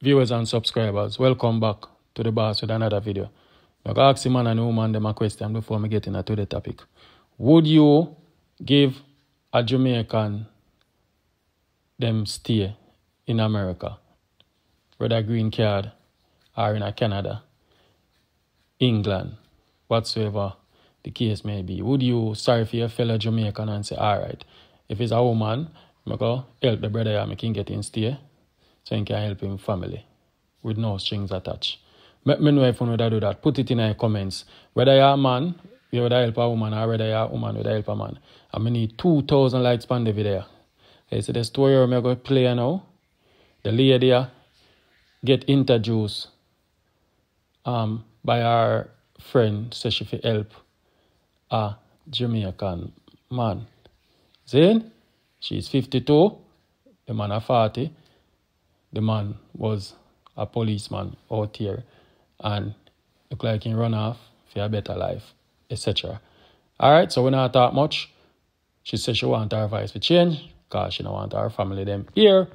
Viewers and subscribers, welcome back to the boss with another video. I'm going to ask the man and the woman them a question before we get into the topic. Would you give a Jamaican them stay in America, whether green card or in Canada, England, whatsoever the case may be? Would you sorry for your fellow Jamaican and say, all right, if it's a woman, I'm going to help the brother I can get in stay so he can help him family with no strings attached? Let me know if you know that do that. Put it in the comments. Whether you're a man, you would help a woman, or whether you're a woman, you would help a man. I need 2,000 likes on the video. Okay, so the story I'm going to play now. The lady get introduced by her friend, says she will help a Jamaican man. Then, she's 52, the man is 40. The man was a policeman out here and look like he run off for a better life, etc. Alright, so we not talk much. She said she want her voice to change because she don't want her family them here.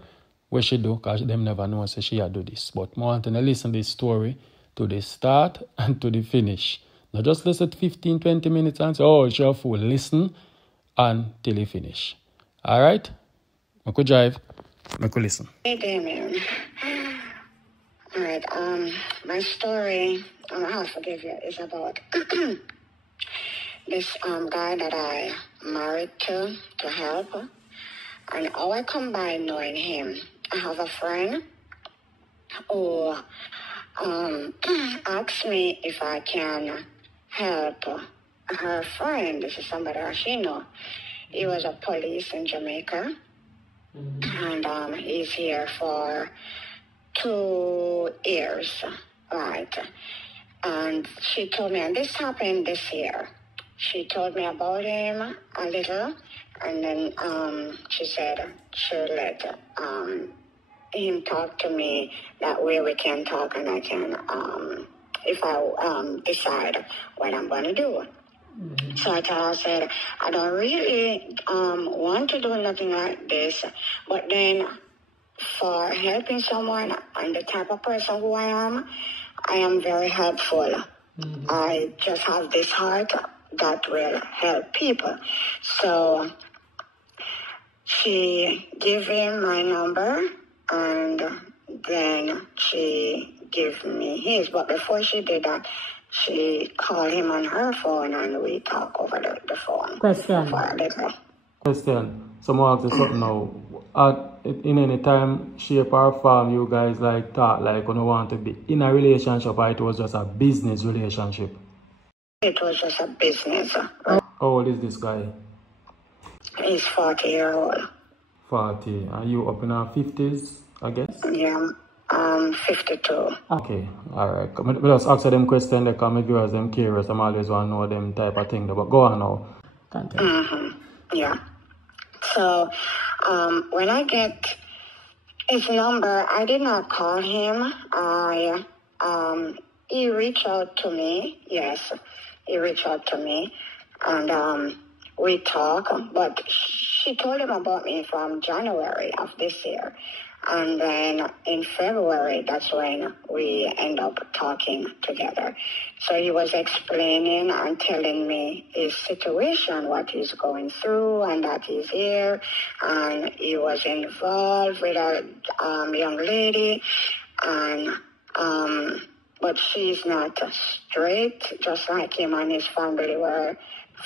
What she do, because them never know say she do this. But I want to listen to this story to the start and to the finish. Not just listen to 15-20 minutes and say, oh, you're a fool. Listen until you finish. Alright? I could drive. I could listen. Hey, Damien. Alright, my story, I'll forgive you, is about this guy that I married to help. And how I come by knowing him, I have a friend who asked me if I can help her friend. This is somebody that she know. He was a police in Jamaica. And he's here for 2 years, right? And she told me, and this happened this year. She told me about him a little, and then she said she'll let him talk to me. That way we can talk, and I can, if I decide what I'm going to do. So I told her, I said, I don't really want to do nothing like this, but then for helping someone and the type of person who I am very helpful. I just have this heart that will help people. So she gave him my number and then she gave me his. But before she did that, she called him on her phone and we talk over the phone. Question. For a little. Question. Someone asked you something now. In any time, shape or form, you guys like talk like you don't want to be in a relationship, or it was just a business relationship? It was just a business. How old is this guy? He's 40-year-old. 40. Are you up in our 50s, I guess? Yeah. 52. Okay, alright. But just ask them questions because my viewers them curious. I'm always want to know them type of thing. But go on now. Yeah. So when I get his number, I did not call him. He reached out to me. Yes, he reached out to me, and we talk. But she told him about me from January of this year. And then in February, that's when we end up talking together. So he was explaining and telling me his situation, what he's going through, and that he's here. And he was involved with a young lady, and but she's not straight, just like him and his family were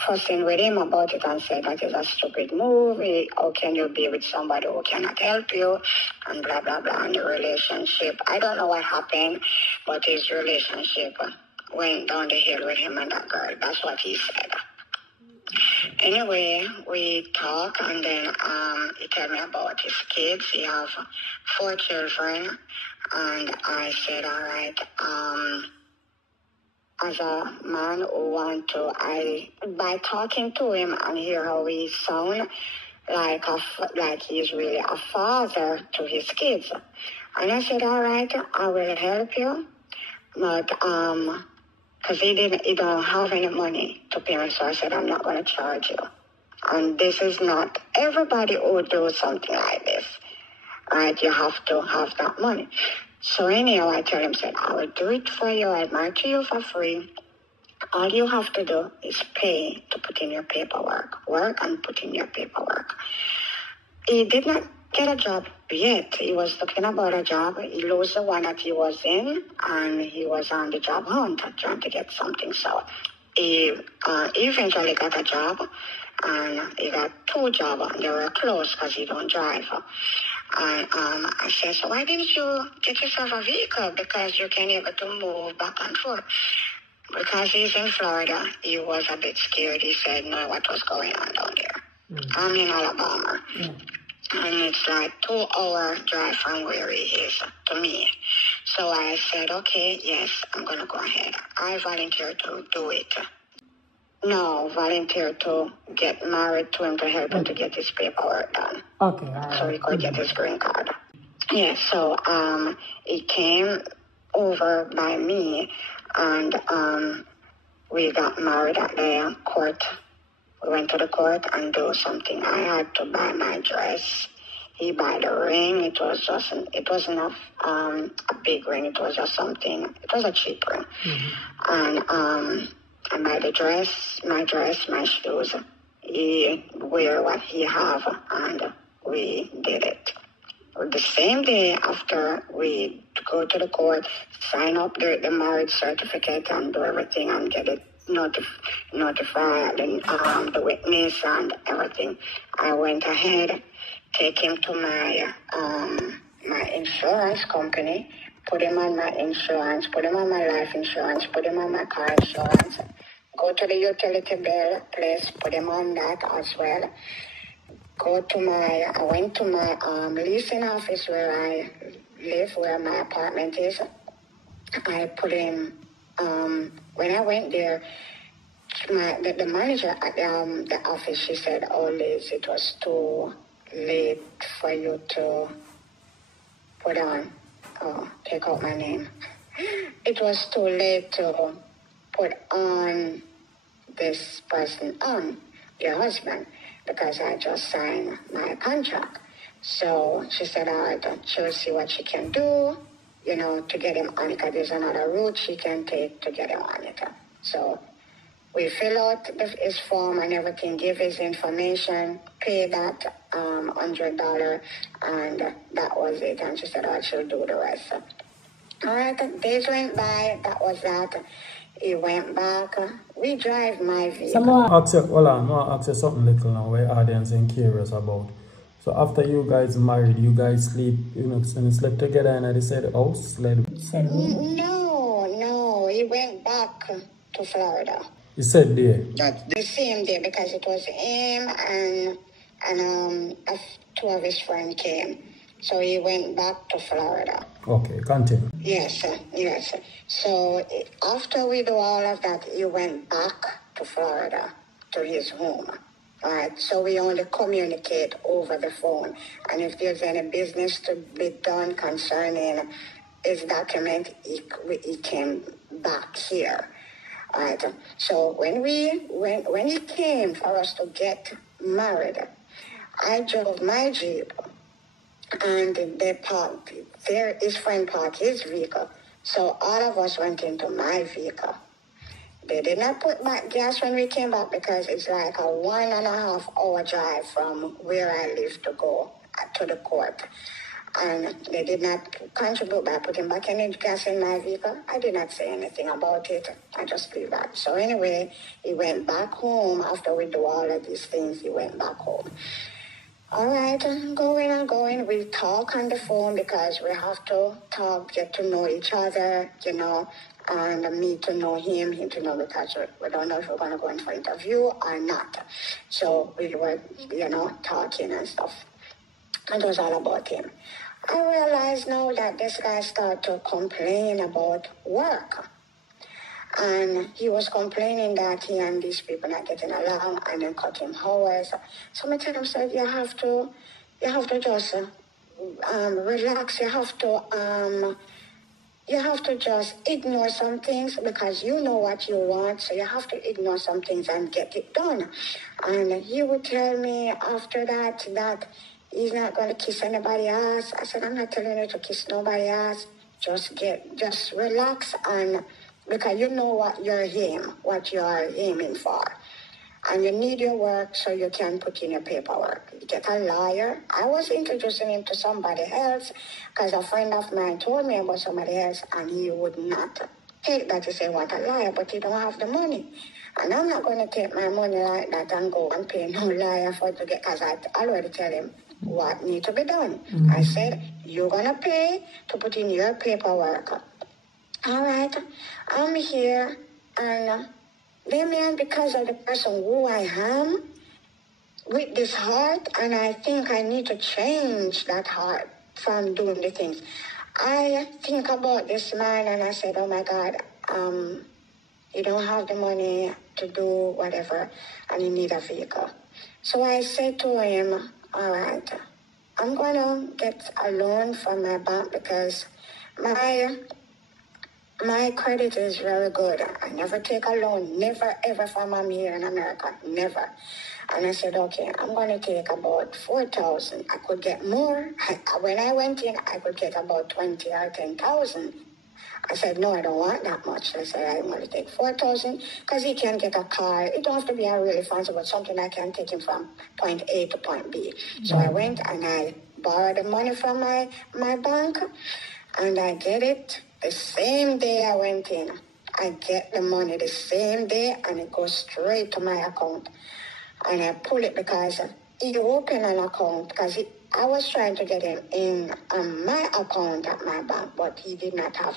fussing with him about it and said that is a stupid move. How can you be with somebody who cannot help you? And blah, blah, blah. And the relationship, I don't know what happened, but his relationship went down the hill with him and that girl. That's what he said. Anyway, we talk, and then he told me about his kids. He have 4 children, and I said, all right, as a man who want to, by talking to him and hear how he sound, like he's really a father to his kids. And I said, all right, I will help you, but because he don't have any money to pay me, so I said, I'm not going to charge you. And this is not everybody who do something like this, right? You have to have that money. So anyhow, I told him, said, I will do it for you. I'll mark you for free. All you have to do is pay to put in your paperwork. Work and put in your paperwork. He did not get a job yet. He was looking about a job. He lost the one that he was in, and he was on the job hunt, trying to get something. So he eventually got a job, and he got 2 jobs, and they were close because he don't drive. And I said, so why didn't you get yourself a vehicle? Because you can be able to move back and forth. Because he's in Florida, he was a bit scared. He said, no, what was going on down there? Mm-hmm. I'm in Alabama. Mm-hmm. And it's like 2-hour drive from where he is to me. So I said, okay, yes, I'm going to go ahead. I volunteered to do it. No, volunteered to get married to him to help him to get his paperwork done. Okay, all right. So he could get his green card. Yeah, so he came over by me, and we got married at the court. We went to the court and do something. I had to buy my dress. He bought the ring. It wasn't a big ring. It was just something. It was a cheap ring. Mm-hmm. And I buy the dress, my shoes. He wear what he have, and we did it. The same day after we go to the court, sign up the marriage certificate and do everything and get it notified and the witness and everything. I went ahead, take him to my insurance company, put him on my insurance, put him on my life insurance, put him on my car insurance, go to the utility bill place, put him on that as well. I went to my leasing office where I live, where my apartment is. I put him, when I went there, the manager at the office, she said, oh, Liz, it was too late for you to take out my name. It was too late to put on this person on, your husband, because I just signed my contract. So she said, all right, she'll see what she can do, to get him on it, because there's another route she can take to get him on it. So we fill out his form and everything, give his information, pay that $100, and that was it. And she said, oh, she'll do the rest. All right, days went by, that was that. He went back. We drive my vehicle. I'll ask you something little now where audience is curious about. So after you guys married, you guys sleep, and slept together in the same house? No, he went back to Florida. You said there? The same day, because it was him and 2 of his friends came. So he went back to Florida. Okay, continue. Yes. So after we do all of that, he went back to Florida, to his home. All right, so we only communicate over the phone. And if there's any business to be done concerning his document, he came back here. All right, so when he came for us to get married, I drove my Jeep, and they parked there. His friend parked his vehicle, so all of us went into my vehicle. They did not put back gas when we came back, because it's like a 1.5 hour drive from where I live to go to the court. And they did not contribute by putting back any gas in my vehicle. I did not say anything about it. I just leave that. So anyway, he went back home. After we do all of these things, he went back home. All right, going. We talk on the phone because we have to talk, get to know each other, and me to know him to know, because we don't know if we're going to go in for interview or not. So we were, talking and stuff. It was all about him. I realized now that this guy started to complain about work. And he was complaining that he and these people not getting along, and then cut him hours. So my tell him, said, you have to just relax. You have to just ignore some things, because you know what you want. So you have to ignore some things and get it done. And he would tell me after that he's not going to kiss anybody else. I said, I'm not telling you to kiss nobody else. just relax, and because you know what you are aiming for. And you need your work so you can put in your paperwork. You get a lawyer. I was introducing him to somebody else because a friend of mine told me about somebody else, and he would not take that. He said, what a lawyer, but he don't have the money. And I'm not going to take my money like that and go and pay no lawyer for it to get, because I already tell him what need to be done. I said, you're going to pay to put in your paperwork. All right, I'm here, and then because of the person who I am, with this heart, and I think I need to change that heart from doing the things. I think about this man, and I said, oh my God, you don't have the money to do whatever, and you need a vehicle. So I said to him, all right, I'm going to get a loan from my bank because my credit is very good. I never take a loan, never ever from I'm here in America, never. And I said, okay, I'm going to take about 4,000. I could get more. When I went in, I could get about 20 or 10,000. I said, no, I don't want that much. I said, I'm going to take 4,000 because he can get a car. It don't have to be a really fancy, but something I can take him from point A to point B. So I went and I borrowed the money from my bank, and I get it. The same day I went in, I get the money the same day, and it goes straight to my account. And I pull it because he opened an account, because I was trying to get him in my account at my bank, but he did not have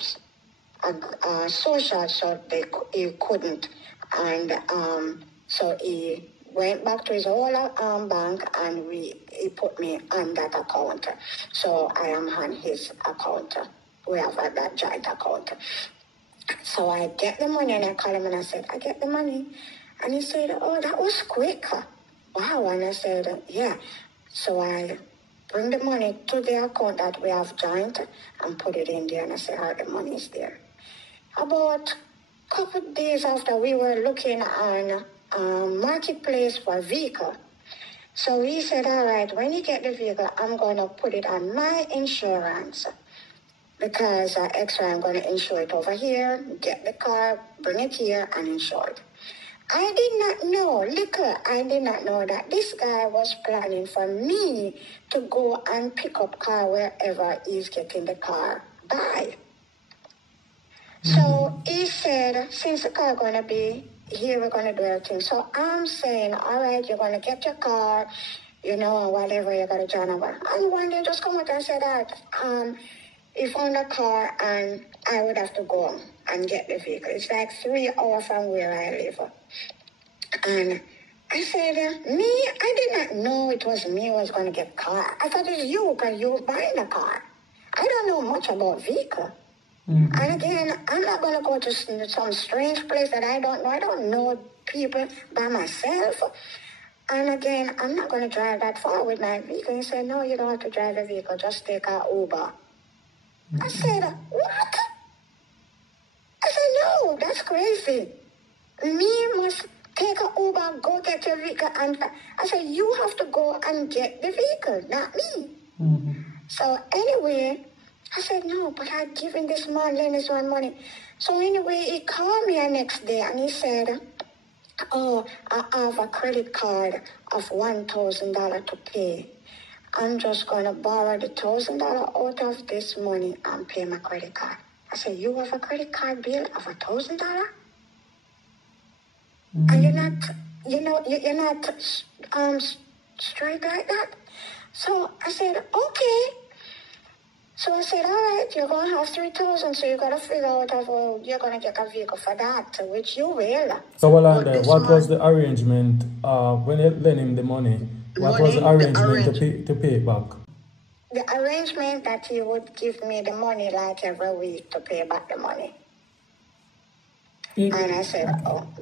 a social, so he couldn't. And so he went back to his old bank, and he put me on that account. So I am on his account. We have that joint account. So I get the money, and I call him and I said, I get the money. And he said, oh, that was quick. Wow. And I said, yeah. So I bring the money to the account that we have joint and put it in there. And I said, oh, the money is there. About a couple of days after, we were looking on Marketplace for a vehicle. So he said, all right, when you get the vehicle, I'm going to put it on my insurance. Because extra, I'm going to insure it over here, get the car, bring it here, and insure it. I did not know, I did not know that this guy was planning for me to go and pick up car wherever he's getting the car by. So he said, since the car going to be here, we're going to do everything. So I'm saying, all right, you're going to get your car, whatever you're going to join over. And one day just come out and said that, he found a car, and I would have to go and get the vehicle. It's like 3 hours from where I live. And I said, I did not know it was me who was going to get a car. I thought it was you, because you were buying a car. I don't know much about vehicle. And again, I'm not going to go to some strange place that I don't know. I don't know people by myself. And again, I'm not going to drive that far with my vehicle. He said, no, you don't have to drive a vehicle. Just take an Uber. I said, what? I said, no, that's crazy. Me must take an Uber, go get your vehicle. And I said, you have to go and get the vehicle, not me. So anyway, I said, no, but I've given this man Lenny's one money. So anyway, he called me the next day, and he said, oh, I have a credit card of $1,000 to pay. I'm just going to borrow the $1,000 out of this money and pay my credit card. I said, you have a credit card bill of $1,000? And you're not straight like that? So I said, okay. So I said, all right, you're going to have 3,000, so you got to figure out how you're going to get a vehicle for that, which you will. So, what was the arrangement when you lent him the money? What was the arrangement to pay it back? The arrangement that he would give me the money like every week to pay back the money. And I said,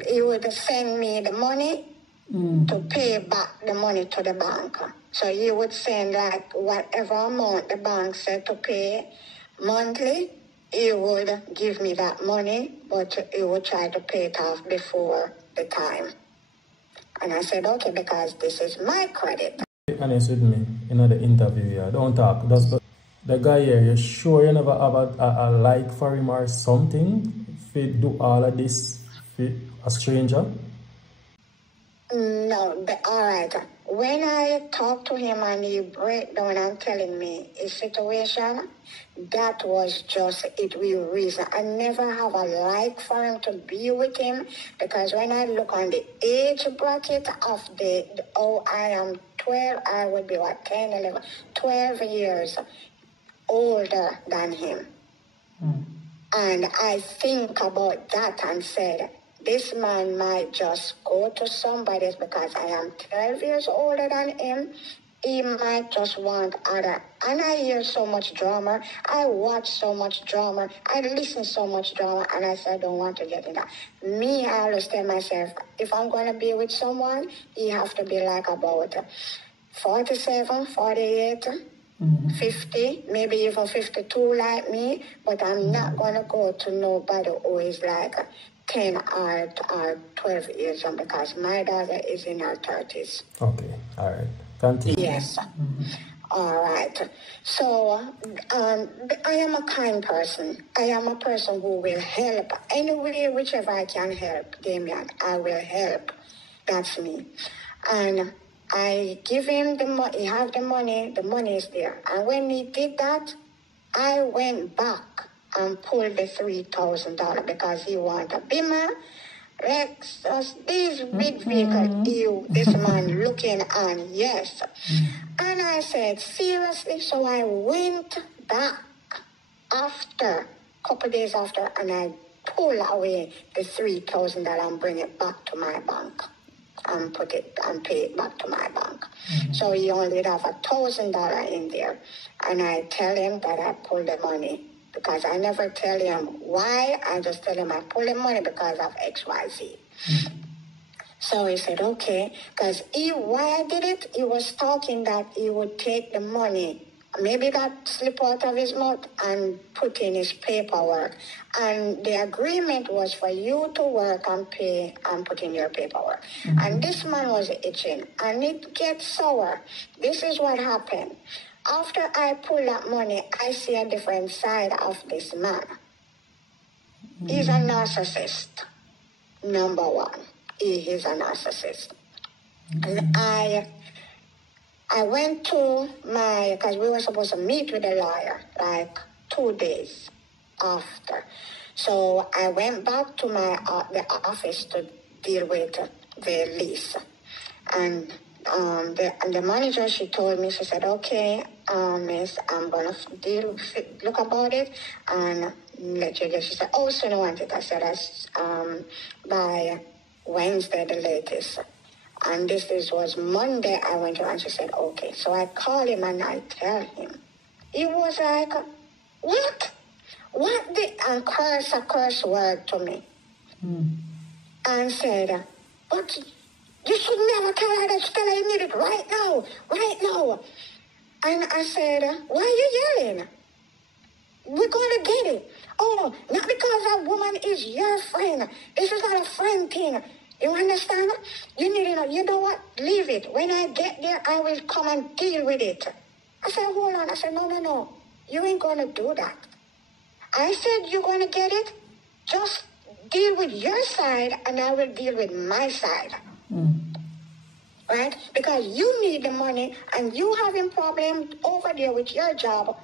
he would send me the money to pay back the money to the bank. So he would send like whatever amount the bank said to pay monthly, he would give me that money, but he would try to pay it off before the time. And I said, okay, because this is my credit. Honest with me, the interview, yeah. Don't talk. the guy here, you sure you never have a like for him or something? If you do all of this for a stranger? No, but all right. When I talk to him and he break down and telling me his situation, that was just it real reason. I never have a like for him to be with him, because when I look on the age bracket of I am 12, I would be 10, 11, 12 years older than him. And I think about that and said, this man might just go to somebody because I am 12 years older than him. He might just want other. And I hear so much drama. I watch so much drama. I listen so much drama. And I said, I don't want to get in that. Me, I always tell myself, if I'm going to be with someone, he have to be like about 47, 48, 50, maybe even 52 like me. But I'm not going to go to nobody who is like 10 or 12 years young, because my daughter is in her 30s. Okay, all right. Continue. Yes. All right. So I am a kind person. I am a person who will help. Anyway, whichever I can help, Damien, I will help. That's me. And I give him the money. He have the money is there. And when he did that, I went back and pulled the $3,000 because he want a Beamer, Lexus, these big vehicles. This man looking on, yes. And I said, seriously? So I went back a couple days after, and I pull away the $3,000 and bring it back to my bank and put it and pay it back to my bank. So he only have $1,000 in there. And I tell him that I pulled the money, because I never tell him why. I just tell him I pull the money because of XYZ. So he said, okay. Because why I did it, he was talking that he would take the money, maybe that slip out of his mouth, and put in his paperwork. And the agreement was for you to work and pay and put in your paperwork. And this man was itching, and it gets sour. This is what happened. After I pull that money, I see a different side of this man. He's a narcissist. Number one, he is a narcissist. And I went to because we were supposed to meet with a lawyer like 2 days after. So I went back to the office to deal with the lease. And the manager, she told me, she said, okay, miss, I'm going to look about it and let you get. She said, oh, so you don't want it. I said, by Wednesday, the latest. And this was Monday. I went to her and she said, okay. So I called him and I tell him. He was like, what? What and curse a curse word to me. And said, but you should never tell her that. Tell her you need it right now. And I said, why are you yelling? We're going to get it. Oh, not because that woman is your friend. This is not a friend thing. You understand? You know what? Leave it. When I get there, I will come and deal with it. I said, hold on. I said, no. You ain't going to do that. I said, you're going to get it. Just deal with your side, and I will deal with my side. Right? Because you need the money, and you having problems over there with your job.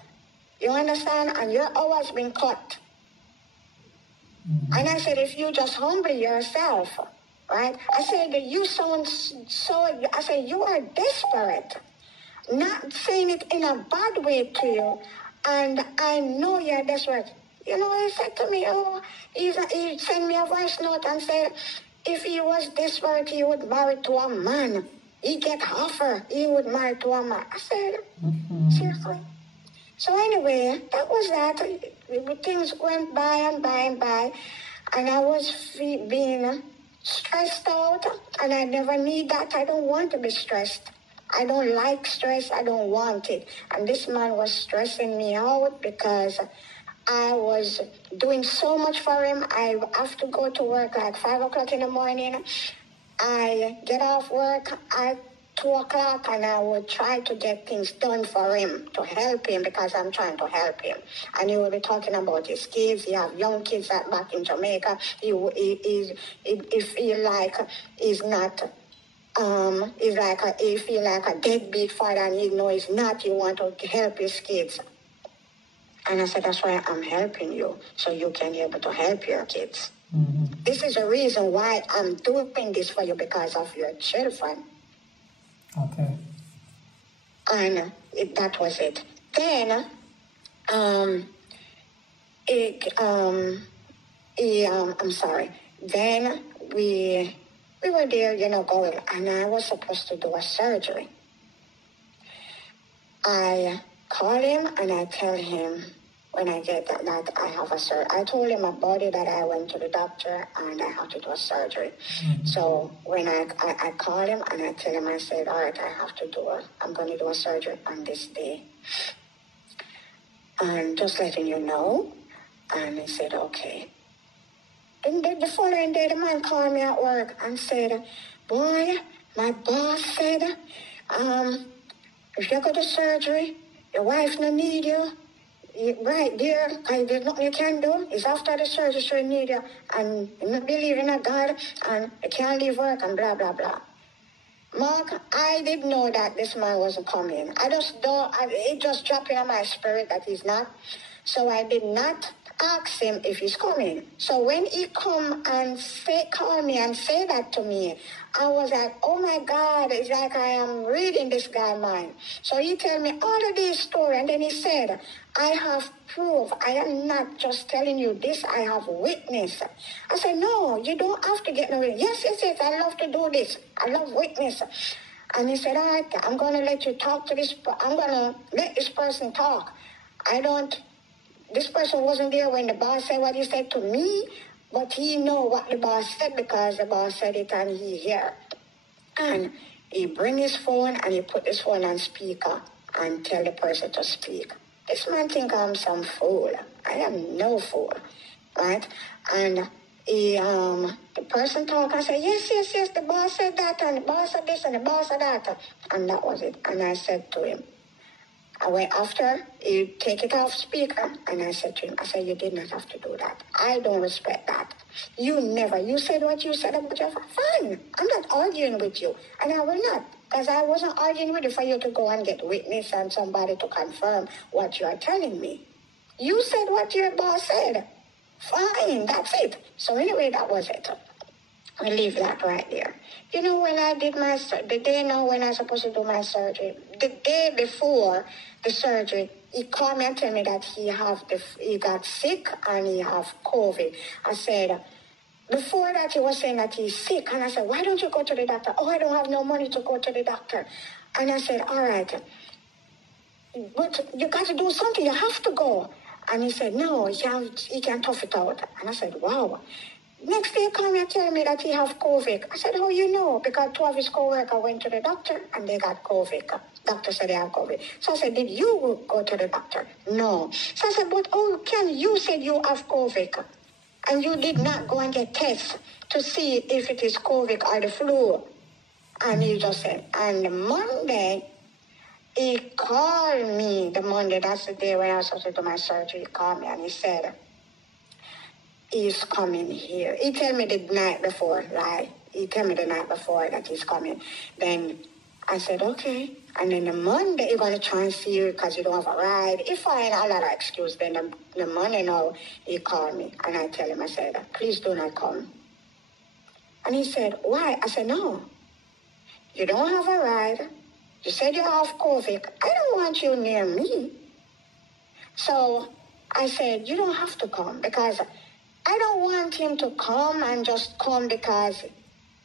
You understand? And your hours been cut. And I said, if you just humble yourself, right? I said, you sound I said, you are desperate. Not saying it in a bad way to you. And I know you're desperate. You know, he said to me, he sent me a voice note and said, if he was desperate, he would marry to a man. He get offer, he would marry to a man. I said, seriously? So anyway, that was that. Things went by and by and by. And I was being stressed out. And I never need that. I don't want to be stressed. I don't like stress. I don't want it. And this man was stressing me out because I was doing so much for him. I have to go to work like 5 o'clock in the morning. I get off work. I 2 o'clock, and I would try to get things done for him, to help him, because I'm trying to help him. And he will be talking about his kids. He have young kids that back in Jamaica. He feel like he's not, he feel like a deadbeat father, and he know he's not. He want to help his kids. And I said, that's why I'm helping you, so you can be able to help your kids. Mm-hmm. This is the reason why I'm doing this for you, because of your children. Okay. And that was it. Then, I'm sorry. Then we were there, going, and I was supposed to do a surgery. I call him and I tell him when I get that I have a surgery. I told him about it, that I went to the doctor and I have to do a surgery. Mm-hmm. So when I call him and I tell him, I said, all right, I'm going to do a surgery on this day. And just letting you know. And he said, okay. And then the following day, the man called me at work and said, boy, my boss said, if you go to surgery, your wife no need you. Right there, there's nothing you can do. It's after the surgery, so you need you. And you not believe in a God, and you can't leave work, and blah, blah, blah. Mark, I didn't know that this man wasn't coming. It just dropped in my spirit that he's not. So I did not ask him if he's coming. So when he come and call me and say that to me, I was like, oh my God, it's like I am reading this guy's mind. So he told me all of this story, and then he said, I have proof. I am not just telling you this, I have witness. I said, no, you don't have to get no witness. Yes, I love to do this. I love witness. And he said, all right, I'm going to let you talk to this, I'm going to let this person talk. This person wasn't there when the boss said what he said to me, but he know what the boss said because the boss said it and he hear. And he bring his phone and he put his phone on speaker and tell the person to speak. This man think I'm some fool. I am no fool, right? And the person talk and say, yes, the boss said that and the boss said this and the boss said that. And that was it. And I said to him, I went after, he take it off speaker, and I said to him, you did not have to do that. I don't respect that. You said what you said about your fine. I'm not arguing with you, and I will not, because I wasn't arguing with you for you to go and get witness and somebody to confirm what you are telling me. You said what your boss said. Fine, that's it. So anyway, that was it. I leave that right there. When I did the day now when I was supposed to do my surgery, the day before the surgery, he called me and told me that he got sick and he have COVID. I said, before that he was saying that he's sick. And I said, why don't you go to the doctor? Oh, I don't have no money to go to the doctor. And I said, all right, but you got to do something. You have to go. And he said, no, he can tough it out. And I said, wow. Next day, he called me and tell me that he have COVID. I said, how you know? Because 2 of his co-workers went to the doctor and they got COVID. Doctor said they have COVID. So I said, did you go to the doctor? No. So I said, but you said you have COVID and you did not go and get tests to see if it is COVID or the flu. And he just said, and Monday, he called me, that's the day when I was supposed to do my surgery. He called me and he said, he's coming here. He told me the night before that he's coming. Then I said, okay. And then the Monday, you're going to try and see you because you don't have a ride. He find a lot of excuse. Then the Monday now, he called me. And I tell him, I said, please do not come. And he said, why? I said, no. You don't have a ride. You said you have COVID. I don't want you near me. So I said, you don't have to come because I don't want him to come and just come because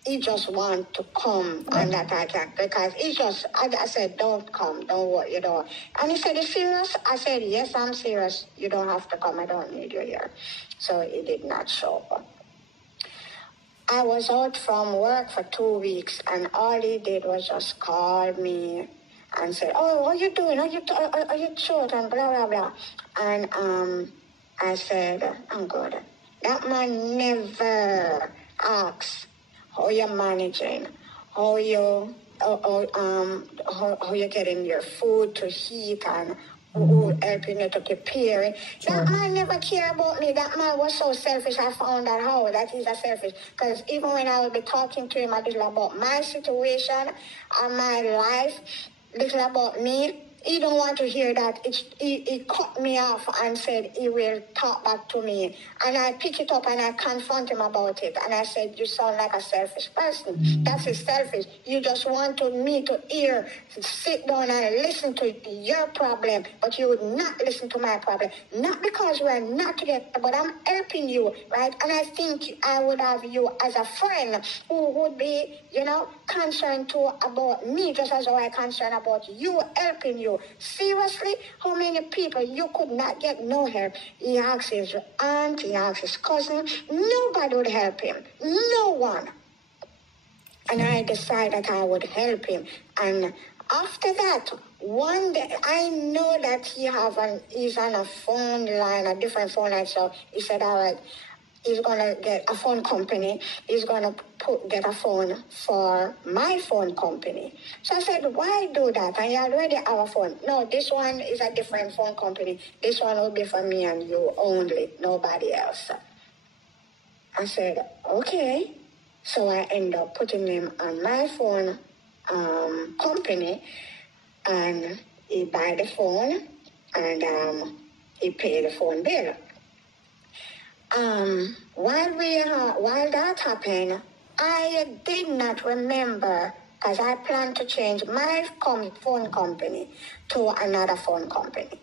he just want to come and that I can't. Because I said, don't come, don't worry, And he said, you serious? I said, yes, I'm serious. You don't have to come. I don't need you here. So he did not show up. I was out from work for 2 weeks, and all he did was just call me and say, oh, what are you doing? Are you short? And blah, blah, blah. And I said, I'm good. That man never asks how you're managing, how you how you're getting your food to heat and who helping you to prepare it. That man never cared about me. That man was so selfish. I found that out that he's a selfish. Because even when I would be talking to him a little about my situation and my life, little about me, he don't want to hear that. He cut me off and said he will talk back to me. And I pick it up and I confront him about it. And I said, you sound like a selfish person. That is selfish. You just want me to hear, sit down and listen to your problem, but you would not listen to my problem. Not because we're not together, but I'm helping you, right? And I think I would have you as a friend who would be, concerned too about me, just as I concerned about you, helping you. Seriously, how many people you could not get no help? He asked his aunt, he asked his cousin. Nobody would help him. No one. And I decided I would help him. And after that, one day, I know that he's on a phone line, a different phone line. So he said, all right, he's going to get a phone company. He's going to get a phone for my phone company. So I said, why do that? And you already have a phone. No, this one is a different phone company. This one will be for me and you only, nobody else. I said, okay. So I end up putting him on my phone company, and he buy the phone, and he pay the phone bill. While that happened, I did not remember, because I planned to change my phone company to another phone company.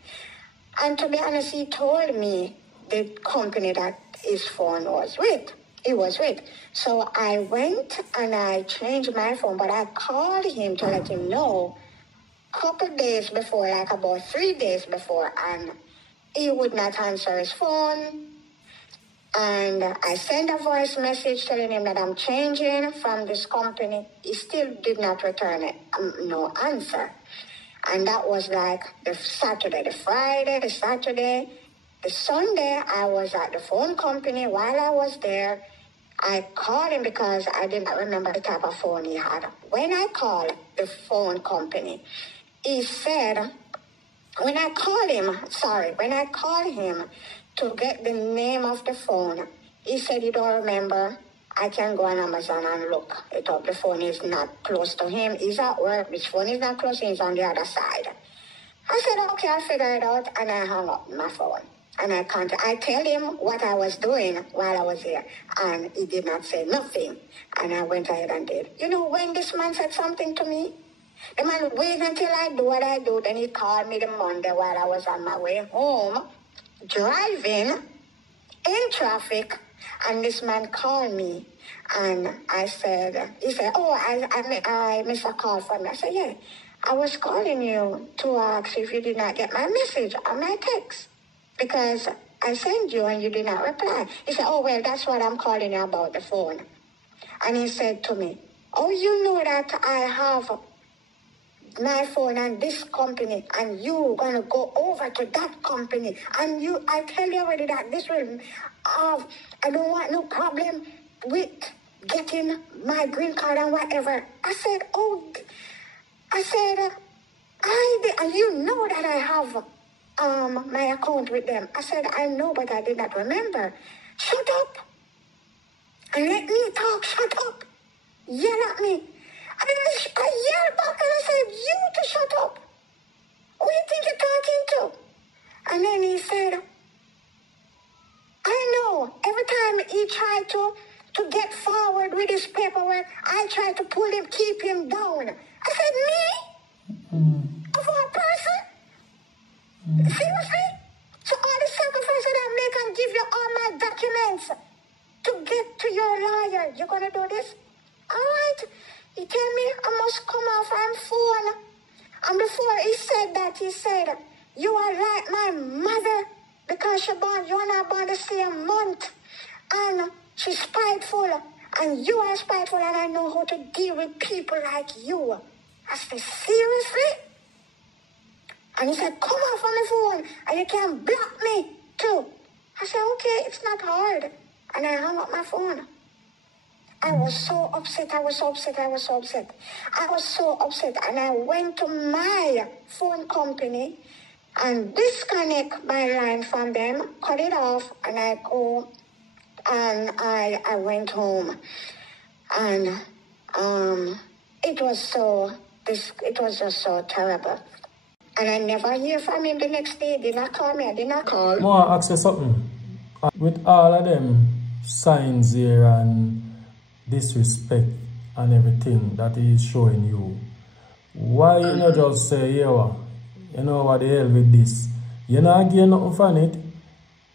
And to be honest, he told me the company that his phone was with. He was with. So I went and I changed my phone, but I called him to let him know a couple days before, like about 3 days before, and he would not answer his phone. And I sent a voice message telling him that I'm changing from this company. He still did not return it, no answer. And that was like the Saturday, the Friday, the Saturday, the Sunday. I was at the phone company. While I was there, I called him because I did not remember the type of phone he had. When I called the phone company, he said, when I called him to get the name of the phone, he said he don't remember. I can go on Amazon and look it up. The phone is not close to him. He's at work. His phone is not close to him. He's on the other side. I said, okay, I'll figure it out. And I hung up my phone. And I tell him what I was doing while I was here. And he did not say nothing. And I went ahead and did. When this man said something to me, the man waited until I do what I do. Then he called me the Monday while I was on my way home, driving in traffic. And this man called me. And he said, oh, I missed a call from you. I said, yeah, I was calling you to ask if you did not get my message or my text, because I sent you and you did not reply. He said, oh, well, that's what I'm calling you about, the phone. And he said to me, oh, you know that I have my phone and this company, and you going to go over to that company. And I tell you already that this will have, I don't want no problem with getting my green card and whatever. I said, and you know that I have my account with them. I said, I know, but I did not remember. Shut up. And let me talk. Shut up. Yell at me. And I yelled back and I said, you to shut up. Who do you think you're talking to? And then he said, I know. Every time he tried to get forward with his paperwork, I tried to pull him, keep him down. I said, me? Of what person? Seriously? So all the sacrifices I make and give you all my documents to get to your lawyer, you're going to do this? All right. He told me I must come off on phone. And before he said that, he said, you are like my mother because you're not born the same month. And she's spiteful. And you are spiteful, and I know how to deal with people like you. I said, seriously? And he said, come off on the phone, and you can block me too. I said, okay, it's not hard. And I hung up my phone. I was so upset. I was so upset. I was so upset. I was so upset. And I went to my phone company and disconnect my line from them, cut it off, and I go and I went home. And it was just so terrible. And I never hear from him the next day. Did not call me. I did not call. More ask you something. With all of them signs here and disrespect and everything that he is showing you, why you not just say, yeah, you know what the hell with this? You not getting nothing from it?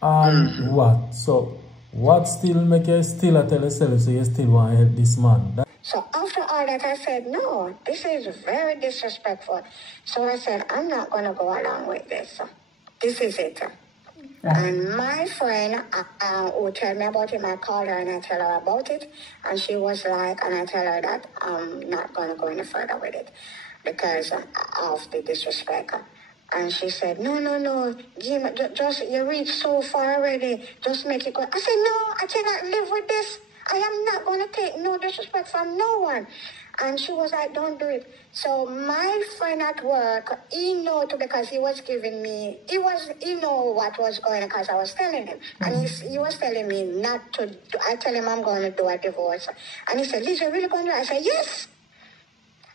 And what? So what still make you still tell yourself so you still want to help this man? So after all that, I said, no, this is very disrespectful. So I said, I'm not going to go along with this. This is it. And my friend who told me about it, I called her and I tell her about it. And she was like, and I tell her that I'm not going to go any further with it because of the disrespect. And she said, no, Jim, just you reached so far already. Just make it go. I said, no, I cannot live with this. I am not going to take no disrespect from no one. And she was like, don't do it. So my friend at work, he knew too because he was giving me, he know what was going on because I was telling him. And he was telling me not to, I tell him I'm going to do a divorce. And he said, Liz, you're really going to do it? I said, yes.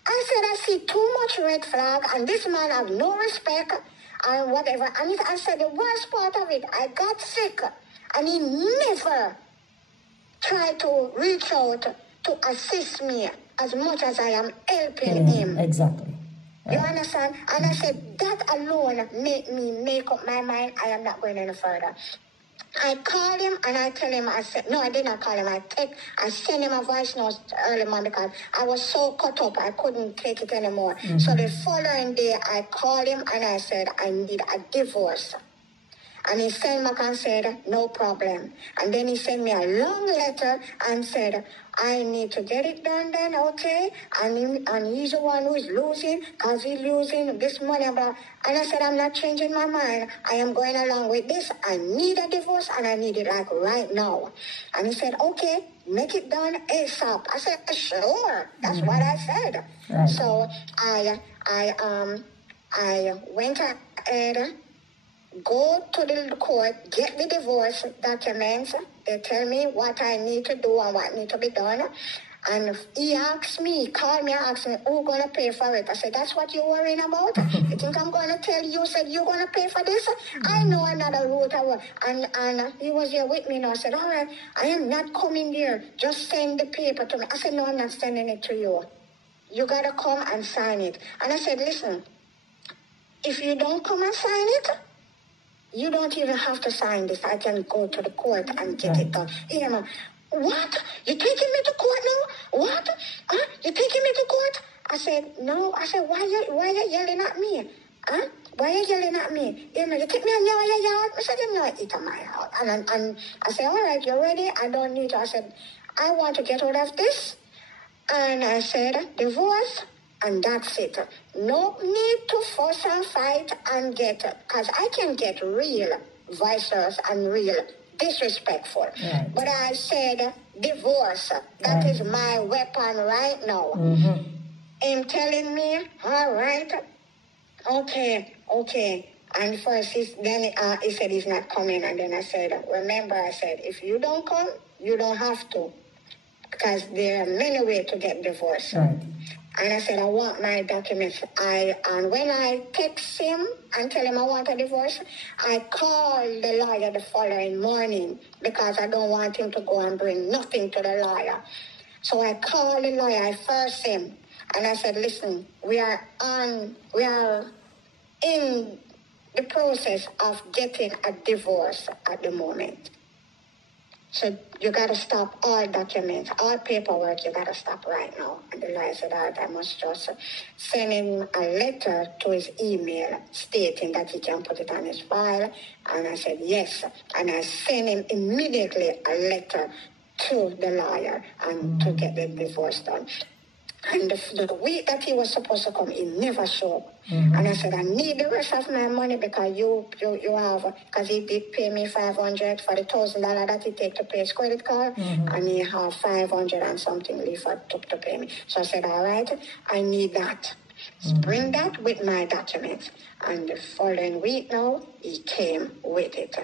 I said, I see too much red flag and this man have no respect and whatever. And I said, the worst part of it, I got sick and he never tried to reach out to assist me as much as I am helping him. Exactly. You understand? And I said, that alone made me make up my mind. I am not going any further. I called him and I tell him, I said, no, I did not call him. I sent him a voice note early morning because I was so caught up. I couldn't take it anymore. So the following day, I called him and I said, I need a divorce. And he sent back and said, no problem. And then he sent me a long letter and said, I need to get it done then, okay? And he's the one who is losing because he's losing this money. And I said, I'm not changing my mind. I am going along with this. I need a divorce and I need it like right now. And he said, okay, make it done ASAP. I said, sure. That's what I said. Right. So I went ahead, go to the court, get the divorce documents. They tell me what I need to do and what need to be done. And he asked me, called me and asked me, who's going to pay for it? I said, that's what you're worrying about? You think I'm going to tell you, said you're going to pay for this? I know another route. And he was here with me and I said, all right, I am not coming there. Just send the paper to me. I said, no, I'm not sending it to you. You got to come and sign it. And I said, listen, if you don't come and sign it, you don't even have to sign this. I can go to the court and get it done. You know, what? You taking me to court now? What? Huh? You taking me to court? I said, no. I said, why you yelling at me? Huh? Why you yelling at me? You know, you take me on your yard? I said, you know, eat on my house. And I said, all right, you're ready? I don't need to. I said, I want to get out of this. And I said, divorce. And that's it. No need to fuss and fight and get, because I can get real vicious and real disrespectful. Right. But I said divorce. That is my weapon right now. Him telling me, all right, okay. And first, he said he's not coming. And then I said, remember, I said, if you don't come, you don't have to. Because there are many ways to get divorced. Right. And I said, I want my documents. And when I text him and tell him I want a divorce, I call the lawyer the following morning because I don't want him to go and bring nothing to the lawyer. So I called the lawyer, I first him, and I said, listen, we are in the process of getting a divorce at the moment. So you got to stop all documents, all paperwork, you got to stop right now. And the lawyer said, I must just send him a letter to his email stating that he can put it on his file. And I said, yes. And I sent him immediately a letter to the lawyer and to get the divorce done. And the week that he was supposed to come, he never showed. And I said, I need the rest of my money because you have, because he did pay me $500 for the $1,000 that he take to pay his credit card, and he have 500 and something left to pay me. So I said, all right, I need that. Bring that with my documents. And the following week now, he came with it.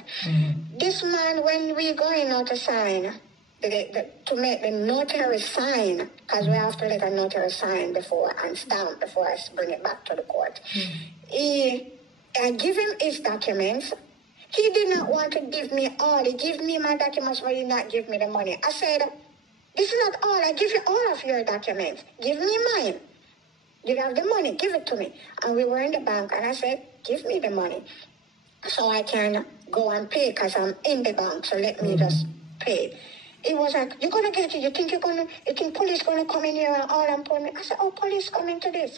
This man, when we going out to sign, to make the notary sign, because we have to let a notary sign before and stamp before I bring it back to the court. I give him his documents. He did not want to give me all. He gave me my documents, but he did not give me the money. I said, this is not all. I give you all of your documents. Give me mine. You have the money. Give it to me. And we were in the bank, and I said, give me the money so I can go and pay because I'm in the bank. So let me just pay. It was like, you're going to get it. You think police going to come in here and all and pull me? I said, oh, police coming to this.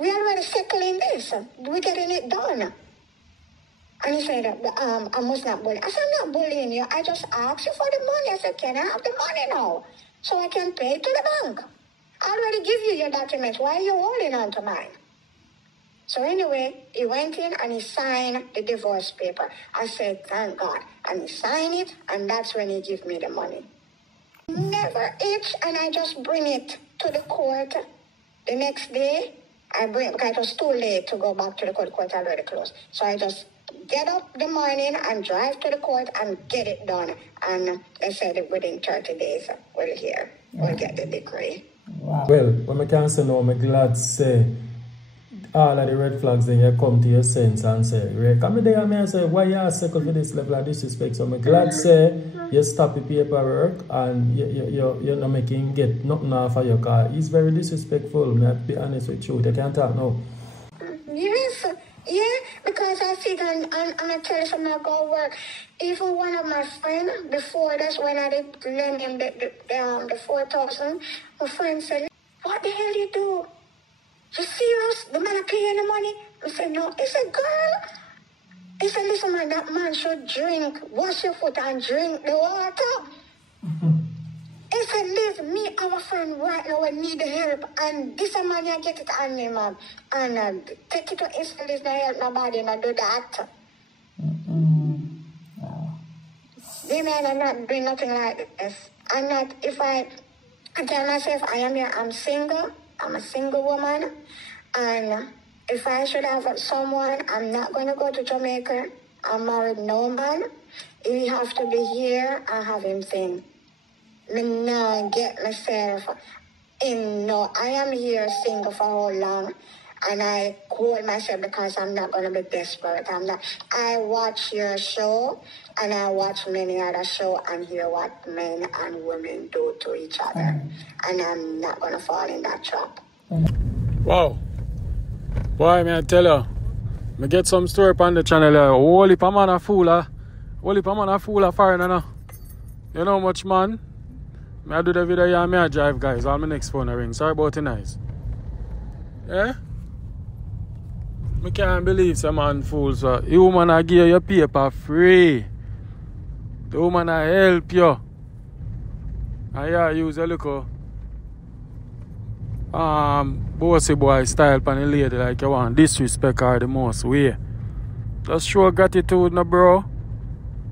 We already settling this. We're getting it done. And he said, I must not bully. I said, I'm not bullying you. I just asked you for the money. I said, can I have the money now so I can pay to the bank? I already give you your documents. Why are you holding on to mine? So anyway, he went in and he signed the divorce paper. I said, thank God. And he signed it, and that's when he gave me the money. Never itch, and I just bring it to the court. The next day, because it was too late to go back to the court. The court already closed. So I just get up the morning and drive to the court and get it done. And they said that within 30 days, we'll get the decree. Wow. Well, what I can say now, I'm glad to say, all of the red flags, then you come to your sense and say, Ray, come there and say, why you are second for this level of disrespect? So I'm glad to say you stop the paperwork and you're not making get nothing off of your car. He's very disrespectful, I have to be honest with you. They can't talk now. Yes, yeah, because I sit and I tell you something, I go work. Even one of my friends, before this, when I did lend him the 4,000, my friend said, what the hell you do? You serious? The man paying the money? I said, no. He said, girl. He said, listen, man, that man should drink, wash your foot and drink the water. He said, leave me, our friend, right now, we need the help. And this man, you get it on him, and take it to Israel, is not help nobody, not do that. The man, I'm not doing nothing like this. I'm not, if I tell myself, I'm single. I'm a single woman, and if I should have someone, I'm not going to go to Jamaica. I'm married no man. He have to be here and have him sing. Me now get myself in. No, I am here single for how long, and I hold myself because I'm not going to be desperate. I watch your show, and I watch many other shows and hear what men and women do to each other. And I'm not going to fall in that trap. Wow. Boy, may I tell you, me get some story on the channel. Holy pa man a fool, Holy pa man a fool, foreigner, no. You know much, man? I do the video, yeah, I drive, guys. All my next phone I ring. Sorry about the noise. Yeah? I can't believe some man fools. The woman I give you your paper free. The woman I help you. And yeah, use a little bossy boy style pan the lady like you want. Disrespect her the most way. Just show gratitude, no bro.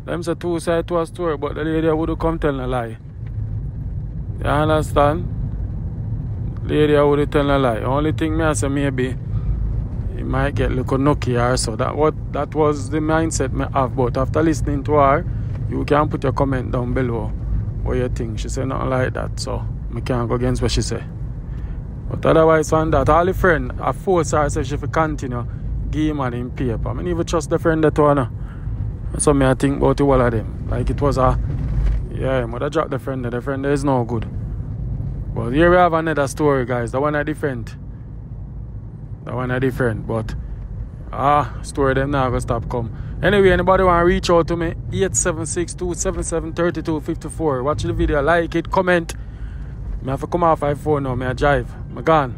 Them say two sides to a story, but the lady would come tell a lie. You understand? Lady would tell a lie. Only thing I say maybe he might get a little nookie or so. That was the mindset me have. But after listening to her, you can put your comment down below what you think. She said nothing like that, so I can't go against what she said. But otherwise from that, all the friend I force her say she should continue give him an in paper. I mean even trust the friend that one. So I think about the all of them. Like it was a yeah, but I dropped the friend there is no good. But here we have another story, guys. The one I different. But story them now gonna stop come. Anyway, anybody want to reach out to me? 876-277-3254. Watch the video, like it, comment. I have to come off my phone now, I drive. I'm gone.